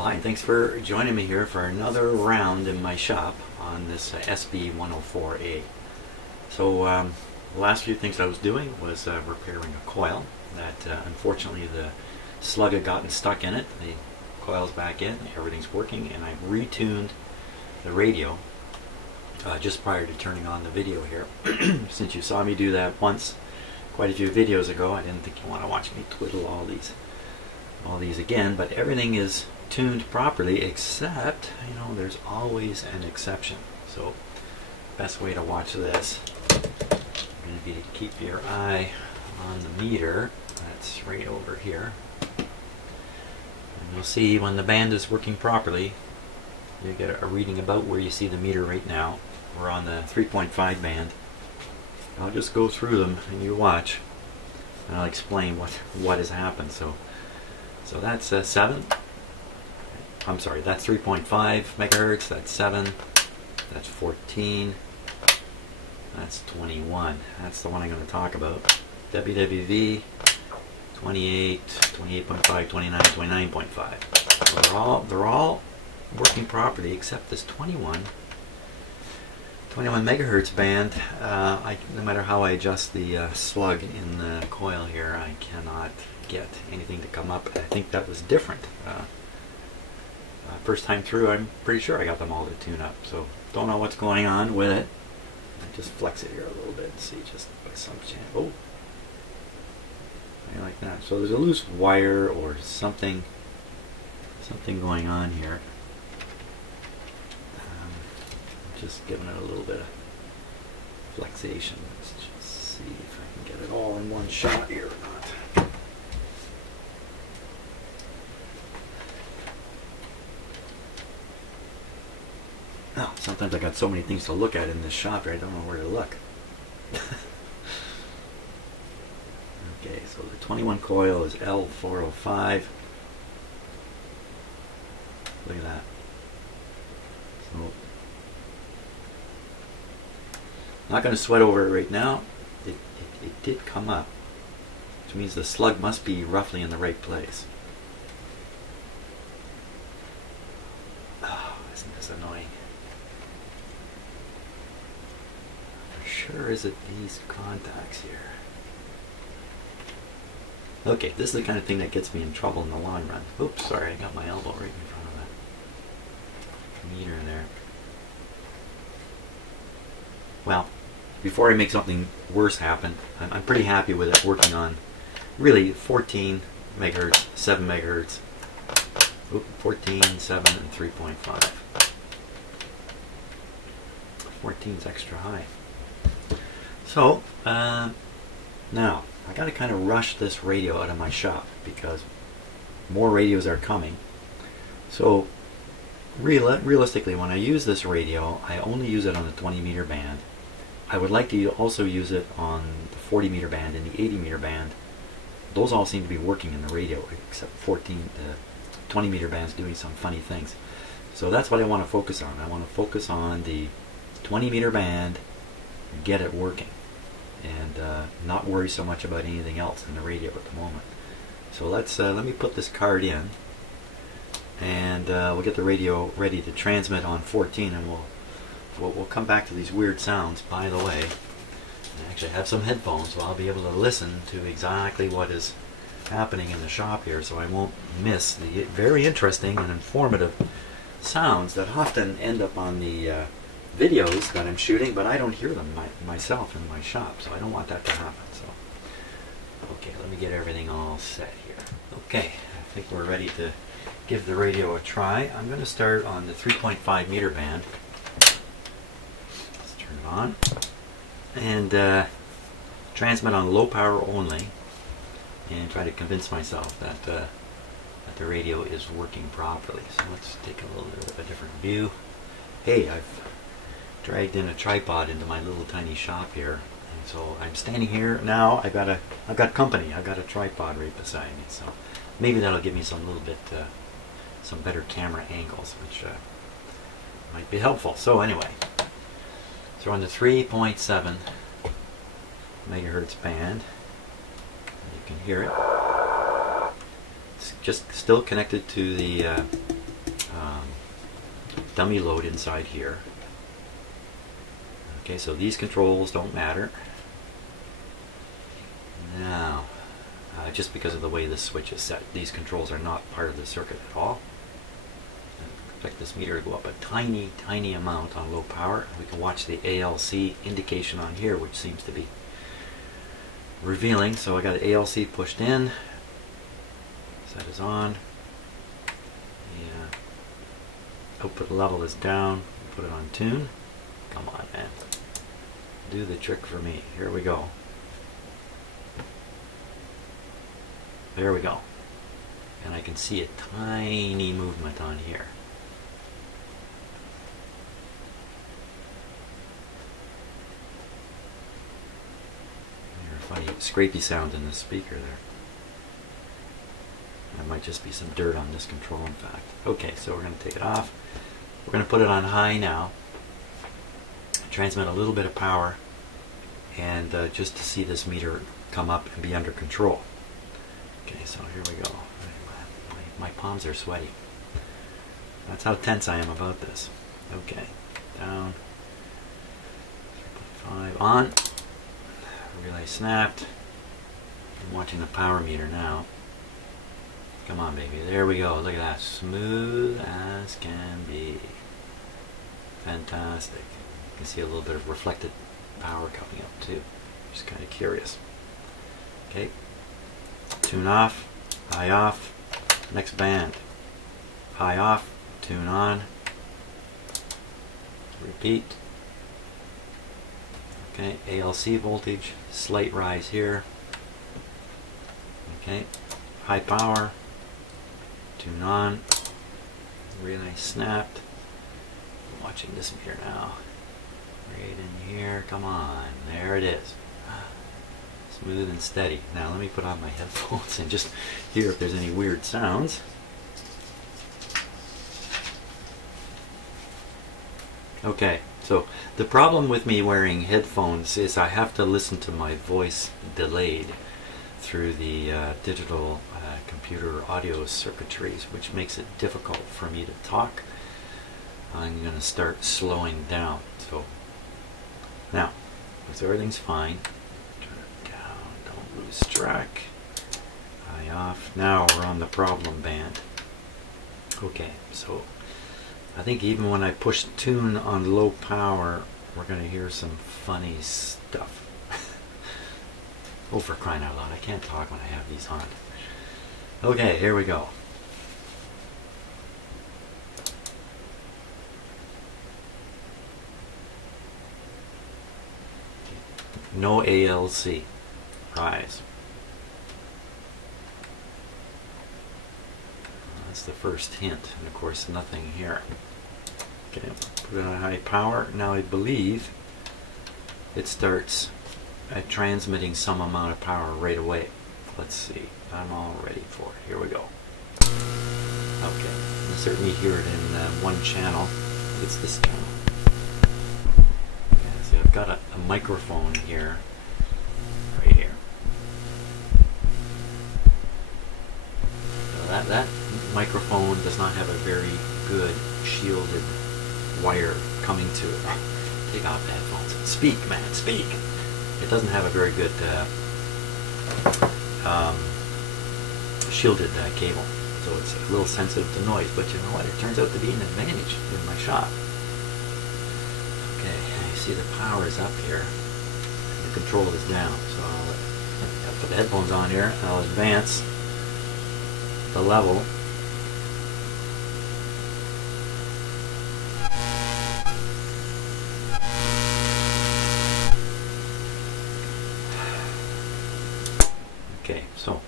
Well, hi, thanks for joining me here for another round in my shop on this SB104A. So the last few things I was doing was repairing a coil that unfortunately the slug had gotten stuck in it. The coil's back in, everything's working, and I retuned the radio just prior to turning on the video here. Since you saw me do that once quite a few videos ago, I didn't think you want to watch me twiddle all these again, but everything is tuned properly, except, you know, there's always an exception. So best way to watch this is going to be to keep your eye on the meter. That's right over here, and you'll see when the band is working properly, you get a reading about where you see the meter right now. We're on the 3.5 band. I'll just go through them and you watch, and I'll explain what has happened. So that's 7. I'm sorry, that's 3.5 megahertz, that's 7, that's 14, that's 21. That's the one I'm going to talk about. WWV, 28, 28.5, 29, 29.5. So they're all working properly except this 21 megahertz band. No matter how I adjust the slug in the coil here, I cannot get anything to come up. I think that was different. First time through, I'm pretty sure I got them all to tune up, so don't know what's going on with it. I just flex it here a little bit and see just by some chance. Oh, like that. So there's a loose wire or something going on here. Just giving it a little bit of flexation. Let's just see if I can get it all in one shot here or not. Oh, sometimes I got so many things to look at in this shop here, I don't know where to look. Okay, so the 21 coil is L405. Look at that. So, not going to sweat over it right now. It did come up, which means the slug must be roughly in the right place. Oh, isn't this annoying? For sure is it these contacts here. Okay, this is the kind of thing that gets me in trouble in the long run. Oops, sorry, I got my elbow right in front of that meter there. Well, before I make something worse happen, I'm pretty happy with it working on really 14 megahertz, 7 megahertz, 14, 7, and 3.5. 14 is extra high. So, now, I got to kind of rush this radio out of my shop because more radios are coming. So, realistically, when I use this radio, I only use it on the 20 meter band. I would like to also use it on the 40 meter band and the 80 meter band. Those all seem to be working in the radio, except 20 meter band's doing some funny things. So that's what I want to focus on. I want to focus on the 20 meter band, get it working, and not worry so much about anything else in the radio at the moment. So let me put this card in, and we'll get the radio ready to transmit on 14, and we'll come back to these weird sounds. By the way, I actually have some headphones, so I'll be able to listen to exactly what is happening in the shop here, so I won't miss the very interesting and informative sounds that often end up on the videos that I'm shooting, but I don't hear them myself in my shop, so I don't want that to happen. So, okay, let me get everything all set here. Okay, I think we're ready to give the radio a try. I'm going to start on the 3.5 meter band. On and transmit on low power only, and try to convince myself that the radio is working properly. So let's take a little bit of a different view. Hey, I've dragged in a tripod into my little tiny shop here, and so I'm standing here now. I've got company. I've got a tripod right beside me, so maybe that'll give me some better camera angles, which might be helpful. So anyway. So we're on the 3.7 megahertz band. You can hear it. It's just still connected to the dummy load inside here. Okay, so these controls don't matter. Now, just because of the way this switch is set, these controls are not part of the circuit at all. I expect this meter to go up a tiny, tiny amount on low power. We can watch the ALC indication on here, which seems to be revealing. So I got the ALC pushed in. Set is on. The output level is down. Put it on tune. Come on, man. Do the trick for me. Here we go. There we go. And I can see a tiny movement on here. There's a funny scrapey sound in the speaker there. There might just be some dirt on this control, in fact. Okay, so we're going to take it off. We're going to put it on high now. Transmit a little bit of power, and just to see this meter come up and be under control. Okay, so here we go. My palms are sweaty. That's how tense I am about this. Okay, down. 5 on. Relay snapped. I'm watching the power meter now. Come on, baby. There we go. Look at that. Smooth as can be. Fantastic. You can see a little bit of reflected power coming up too. Just kind of curious. Okay. Tune off. High off. Next band. High off. Tune on. Repeat. Okay. ALC voltage. Slight rise here. Okay. High power. Tune on. Relay snapped. I'm watching this meter now. Right in here. Come on. There it is. Smooth and steady. Now let me put on my headphones and just hear if there's any weird sounds. Okay, so the problem with me wearing headphones is I have to listen to my voice delayed through the digital computer audio circuitries, which makes it difficult for me to talk. I'm going to start slowing down. So now, so everything's fine. Turn it down, don't lose track. High off. Now we're on the problem band. Okay, so I think even when I push tune on low power, we're going to hear some funny stuff. Oh, for crying out loud, I can't talk when I have these on. Okay, here we go. No ALC. Rise. That's the first hint, and of course nothing here. Okay, put it on high power. Now I believe it starts transmitting some amount of power right away. Let's see. I'm all ready for it. Here we go. Okay, you certainly hear it in one channel. It's this channel. Yeah, see, I've got a microphone here, right here. So that microphone does not have a very good shielded wire coming to it. Take off the headphones. Speak, man, speak. It doesn't have a very good shielded cable, so it's a little sensitive to noise, but you know what, it turns out to be an advantage in my shop. Okay, you see the power is up here, and the control is down, so I'll put the headphones on here, and I'll advance the level. Okay, so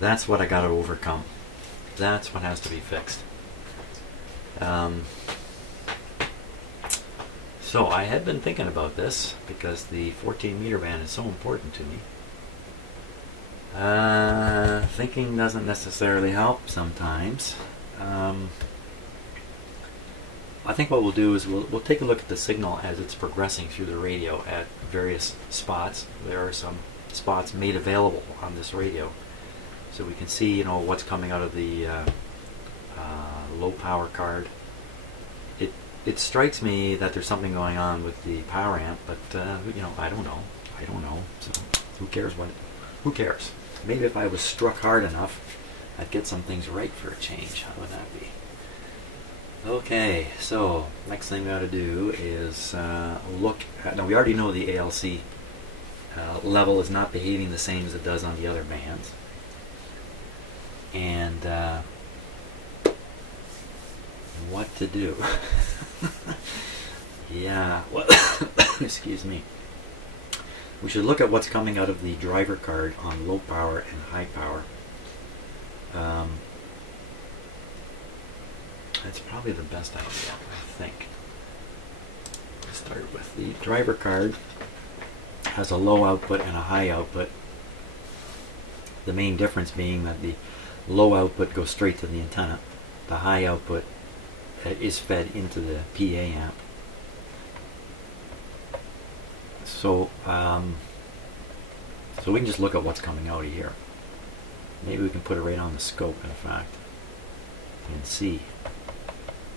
that's what I got to overcome. That's what has to be fixed. So I had been thinking about this because the 14 meter band is so important to me. Thinking doesn't necessarily help sometimes. I think what we'll do is we'll take a look at the signal as it's progressing through the radio at various spots. There are some spots made available on this radio, so we can see, you know, what's coming out of the low power card. It strikes me that there's something going on with the power amp, but you know, I don't know. So who cares what? Who cares? Maybe if I was struck hard enough, I'd get some things right for a change. How would that be? Okay, so next thing we ought to do is look at. Now we already know the ALC level is not behaving the same as it does on the other bands, and what to do? Yeah, well, excuse me. We should look at what's coming out of the driver card on low power and high power. That's probably the best idea, I think. Let's start with the driver card. Has a low output and a high output. The main difference being that the low output goes straight to the antenna. The high output is fed into the PA amp. So, so we can just look at what's coming out of here. Maybe we can put it right on the scope, in fact, and see.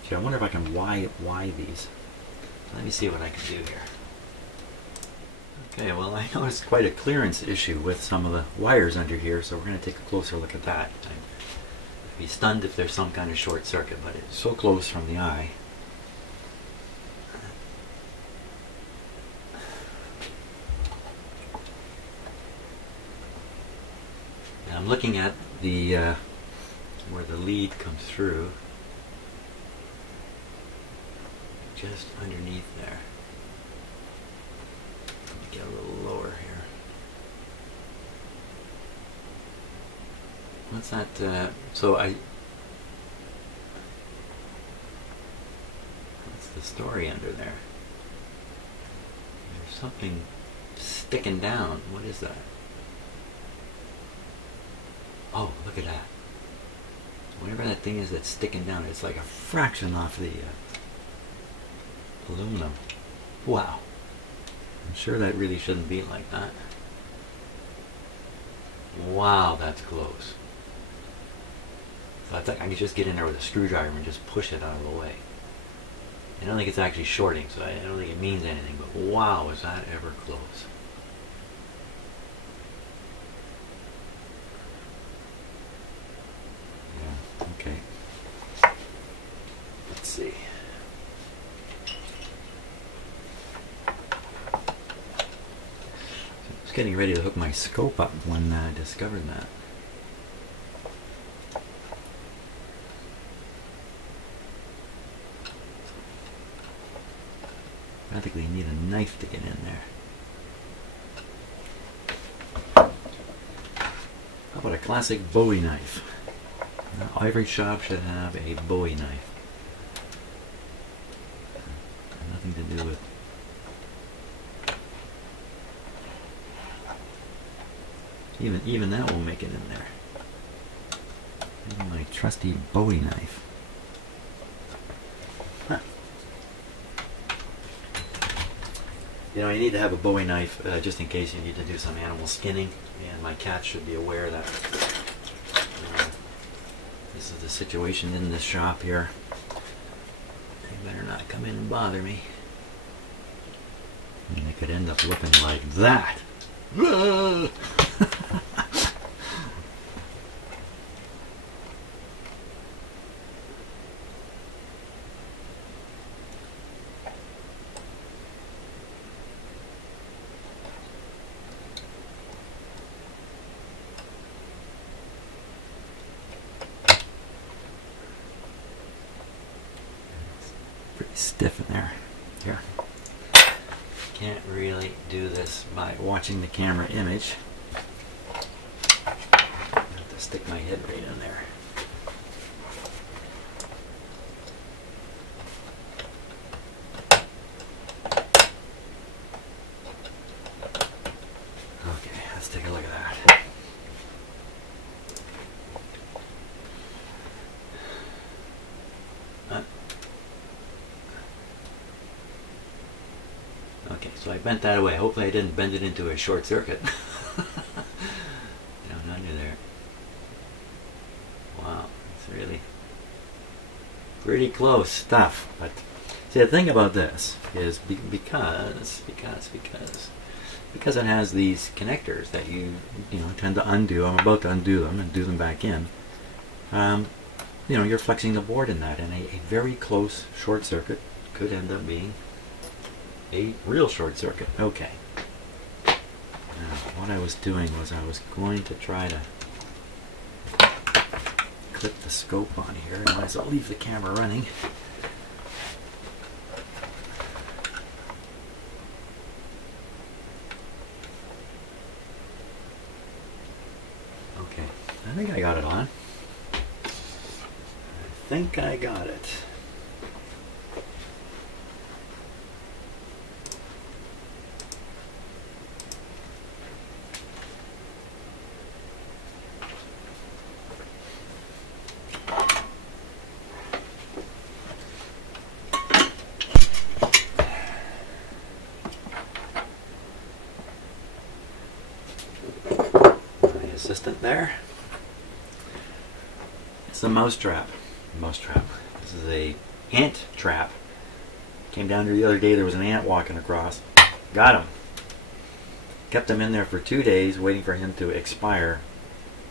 Gee, I wonder if I can Y these. Let me see what I can do here. Okay, well, I noticed quite a clearance issue with some of the wires under here, so we're going to take a closer look at that. I'd be stunned if there's some kind of short circuit, but it's so close from the eye. And I'm looking at the where the lead comes through, just underneath there. Let me get a little lower here. What's that? So what's the story under there? There's something sticking down. What is that? Oh, look at that. Whatever that thing is that's sticking down, it's like a fraction off the aluminum. Wow. I'm sure that really shouldn't be like that. Wow, that's close. So I think I could just get in there with a screwdriver and just push it out of the way. I don't think it's actually shorting, so I don't think it means anything, but wow, is that ever close. Yeah, okay. Let's see. I was getting ready to hook my scope up when I discovered that. Practically need a knife to get in there. How about a classic Bowie knife? Now, every shop should have a Bowie knife. Nothing to do with even that will make it in there. Even my trusty Bowie knife. Huh. You know, you need to have a Bowie knife just in case you need to do some animal skinning, and my cat should be aware that this is the situation in this shop here. They better not come in and bother me. And it could end up looking like that. Pretty stiff in there. Here. Can't really do this by watching the camera image. I have to stick my head right in there. Okay, let's take a look at that. Okay, so I bent that away. Hopefully I didn't bend it into a short circuit. Down under there. Wow, it's really Pretty close stuff. But see, the thing about this is because it has these connectors that you tend to undo. I'm about to undo them and do them back in. You're flexing the board in that, and a very close short circuit could end up being a real short circuit. Okay. Now, what I was doing was I was going to try to clip the scope on here. I might as well leave the camera running. Okay, I think I got it on. I think I got it. Assistant there. It's the mousetrap. Mousetrap. This is a ant trap. Came down here the other day. There was an ant walking across. Got him. Kept him in there for 2 days, waiting for him to expire.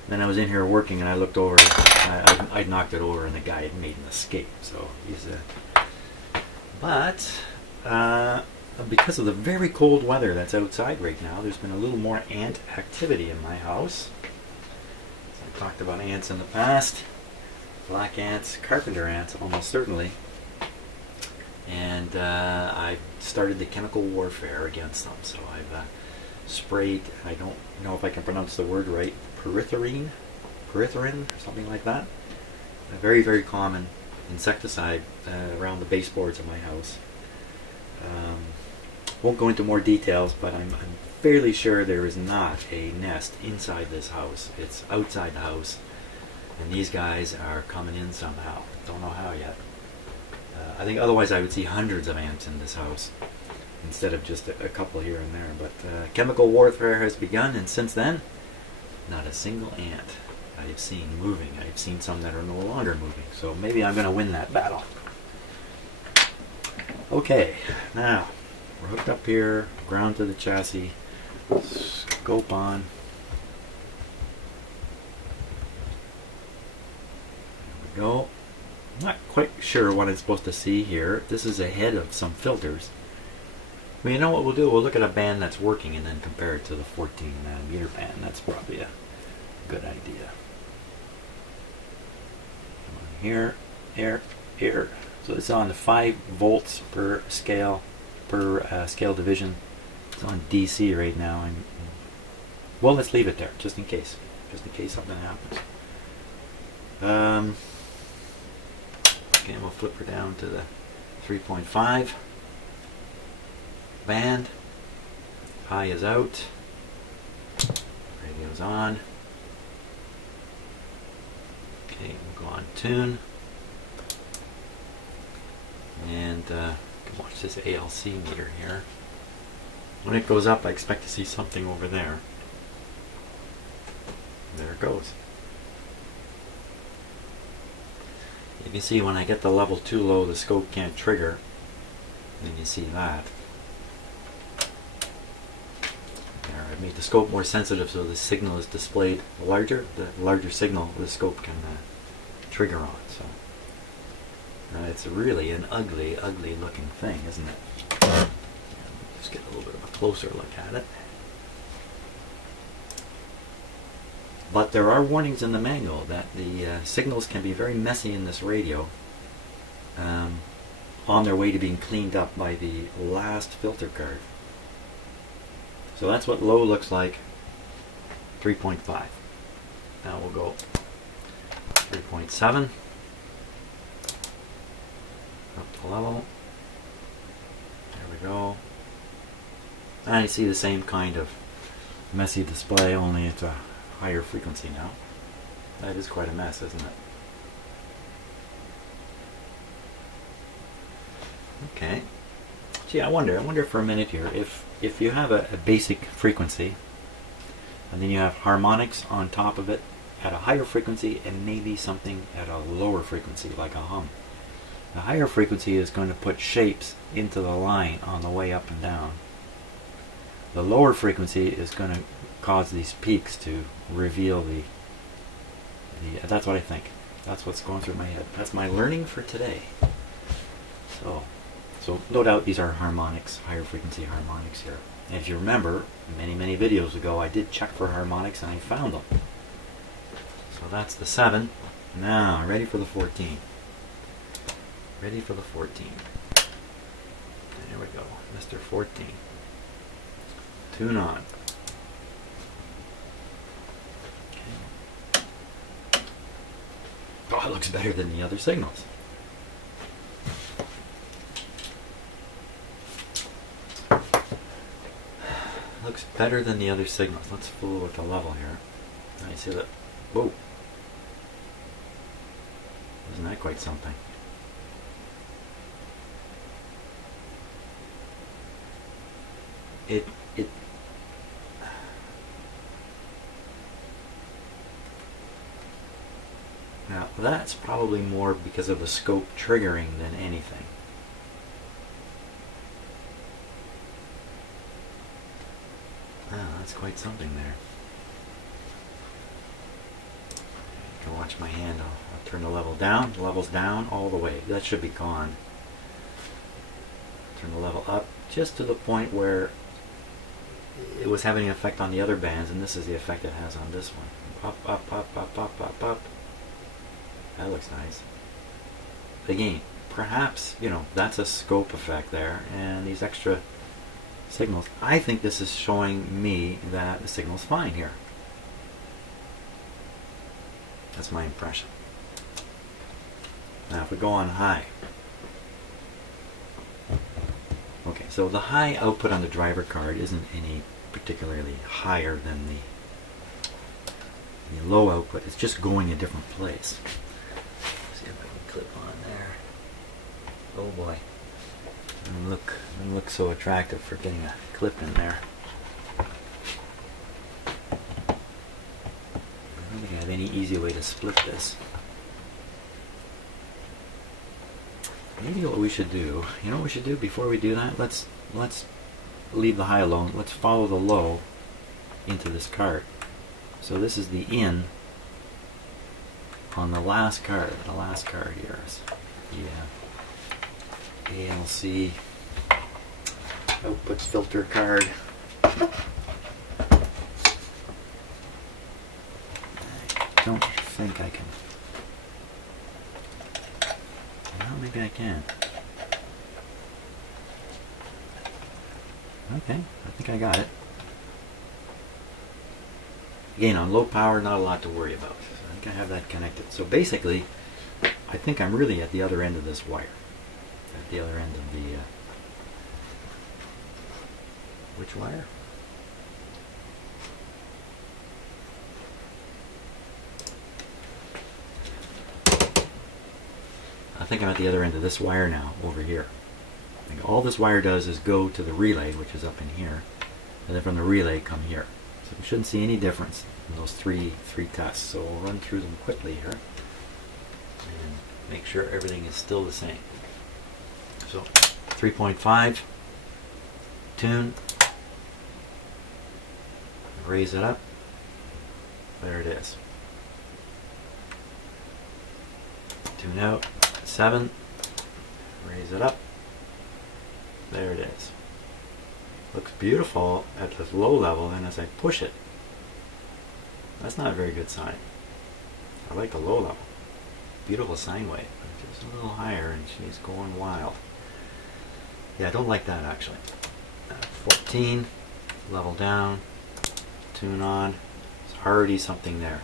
Then I was in here working, and I looked over. I'd knocked it over, and the guy had made an escape. So he's But because of the very cold weather that's outside right now, there's been a little more ant activity in my house. I talked about ants in the past. Black ants, carpenter ants, almost certainly. And I've started the chemical warfare against them. So I've sprayed, I don't know if I can pronounce the word right, pyrethrin, or something like that. A very, very common insecticide around the baseboards of my house. Won't go into more details, but I'm fairly sure there is not a nest inside this house. It's outside the house, and these guys are coming in somehow. Don't know how yet. I think otherwise I would see hundreds of ants in this house instead of just a couple here and there. But chemical warfare has begun, and since then, not a single ant I have seen moving. I've seen some that are no longer moving, so maybe I'm going to win that battle. Okay, now we're hooked up here, ground to the chassis, scope on. There we go. I'm not quite sure what I'm supposed to see here. This is ahead of some filters. Well, you know what we'll do? We'll look at a band that's working and then compare it to the 14 nanometer band. That's probably a good idea. Here, here, here. So it's on the 5 volts per scale division. It's on DC right now. Well, let's leave it there just in case something happens. Okay, we'll flip her down to the 3.5 band. High is out. Radio's on. Okay, we'll go on tune. And you can watch this ALC meter here. When it goes up, I expect to see something over there. There it goes. You can see when I get the level too low, the scope can't trigger. And you see that. There, I've made the scope more sensitive so the signal is displayed larger. The larger signal the scope can trigger on. So it's really an ugly, ugly looking thing, isn't it? Just get a little bit of a closer look at it. But there are warnings in the manual that the signals can be very messy in this radio on their way to being cleaned up by the last filter card. So that's what low looks like, 3.5. Now we'll go 3.7. Up to level. There we go. And you see the same kind of messy display, only it's a higher frequency now. That is quite a mess, isn't it? Okay. Gee, I wonder for a minute here, if you have a basic frequency, and then you have harmonics on top of it at a higher frequency, and maybe something at a lower frequency, like a hum. The higher frequency is going to put shapes into the line on the way up and down. The lower frequency is going to cause these peaks to reveal the that's what I think. That's what's going through my head. That's my learning for today. So no doubt these are harmonics, higher frequency harmonics here. And if you remember, many videos ago I did check for harmonics and I found them. So that's the 7. Now, ready for the 14. Ready for the 14. There we go, Mr. 14. Tune on. Okay. Oh, it looks better than the other signals. Looks better than the other signals. Let's fool with the level here. I see that. Whoa. Isn't that quite something? It now that's probably more because of the scope triggering than anything. Ah, that's quite something there. You can watch my hand. I'll turn the level down. The level's down all the way. That should be gone. Turn the level up just to the point where it was having an effect on the other bands, and this is the effect it has on this one. Up, up, up, up, up, up, up. That looks nice. But again, perhaps, you know, that's a scope effect there, and these extra signals. I think this is showing me that the signal's fine here. That's my impression. Now if we go on high. Okay, so the high output on the driver card isn't any particularly higher than the low output. It's just going a different place. Let's see if I can clip on there. Oh boy. Doesn't look so attractive for getting a clip in there. I don't think I have any easy way to split this. Maybe what we should do, you know what we should do before we do that? Let's leave the high alone. Let's follow the low into this card. So this is the in on the last card. The last card here is ALC output filter card. I don't think I can. Well, maybe I can. Okay, I think I got it. Again, on low power, not a lot to worry about. I think I have that connected. So basically, I think I'm really at the other end of this wire. At the other end of the... which wire? I think I'm at the other end of this wire now, over here. I think all this wire does is go to the relay, which is up in here, and then from the relay come here. So we shouldn't see any difference in those three tests. So we'll run through them quickly here and make sure everything is still the same. So 3.5, tune, raise it up, there it is. Tune out, 7, raise it up, there it is. Looks beautiful at this low level, and as I push it, that's not a very good sign. I like the low level. Beautiful sine wave. Just a little higher and she's going wild. Yeah, I don't like that actually. 14, level down, tune on. There's already something there.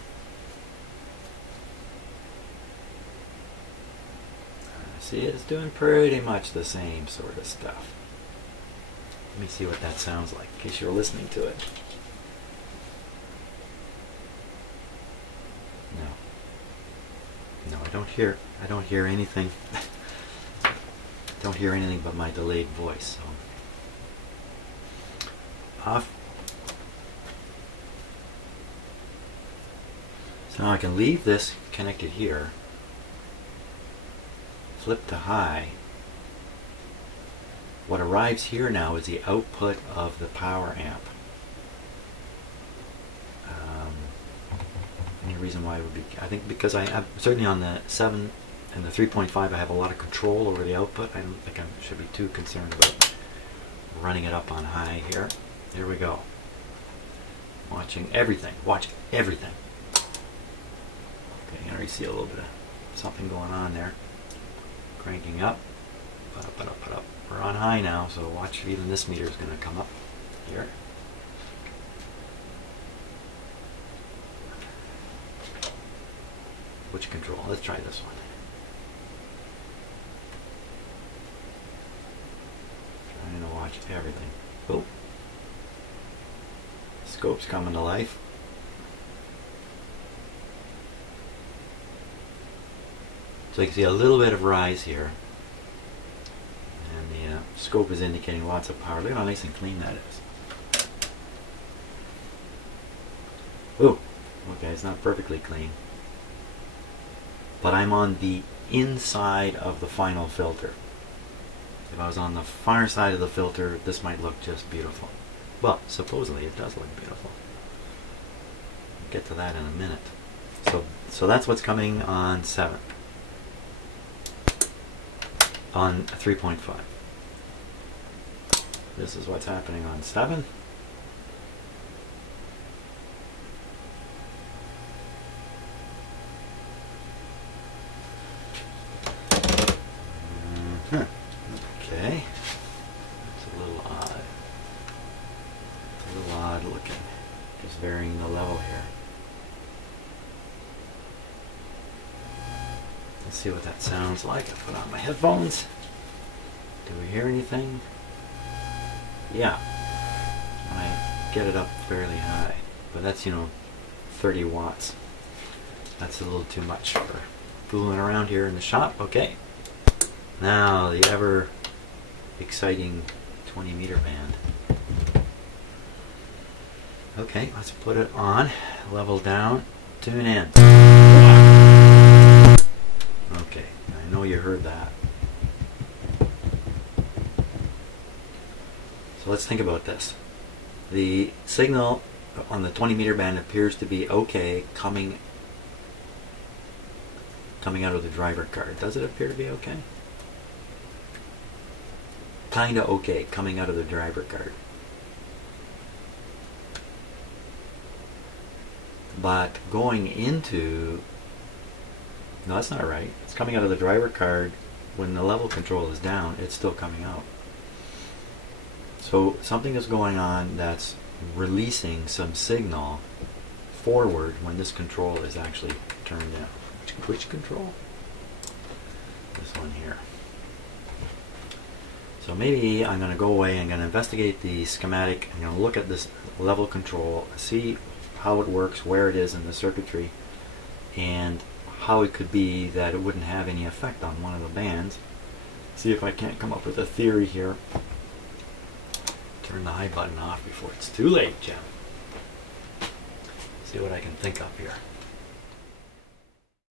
See, it's doing pretty much the same sort of stuff. Let me see what that sounds like, in case you're listening to it. No, I don't hear anything. Don't hear anything but my delayed voice. So. Off. So now I can leave this connected here. flip to high, what arrives here now is the output of the power amp. Any reason why it would be, I think because I have, certainly on the 7 and the 3.5 I have a lot of control over the output. I don't think I should be too concerned about running it up on high here. There we go. Watching everything. Watch everything. Okay, you can already see a little bit of something going on there. Cranking up. Put up, put up, put up. We're on high now, so watch, even this meter is going to come up here. Which control? Let's try this one. Trying to watch everything. Oh. Scope's coming to life. So you can see a little bit of rise here. And the scope is indicating lots of power. Look at how nice and clean that is. Ooh. Okay, it's not perfectly clean. But I'm on the inside of the final filter. If I was on the far side of the filter, this might look just beautiful. Well, supposedly it does look beautiful. We'll get to that in a minute. So that's what's coming on 7. On 3.5. This is what's happening on 7. Okay, it's a little odd. It's a little odd looking. Just varying the level here. Let's see what that sounds like. I put on my headphones. Do we hear anything? Yeah. I get it up fairly high, but that's, 30 watts. That's a little too much for fooling around here in the shop. Okay. Now the ever exciting 20 meter band. Okay, let's put it on, level down, tune in. Okay, I know you heard that. So let's think about this. The signal on the 20 meter band appears to be okay coming out of the driver card. Does it appear to be okay? Kinda okay coming out of the driver card. But going into, no, that's not right. It's coming out of the driver card. When the level control is down, it's still coming out. So something is going on that's releasing some signal forward when this control is actually turned down. Which control? This one here. So maybe I'm going to go away, I'm going to investigate the schematic, I'm going to look at this level control, see how it works, where it is in the circuitry, and how it could be that it wouldn't have any effect on one of the bands. See if I can't come up with a theory here. Turn the high button off before it's too late, Jim. See what I can think up here.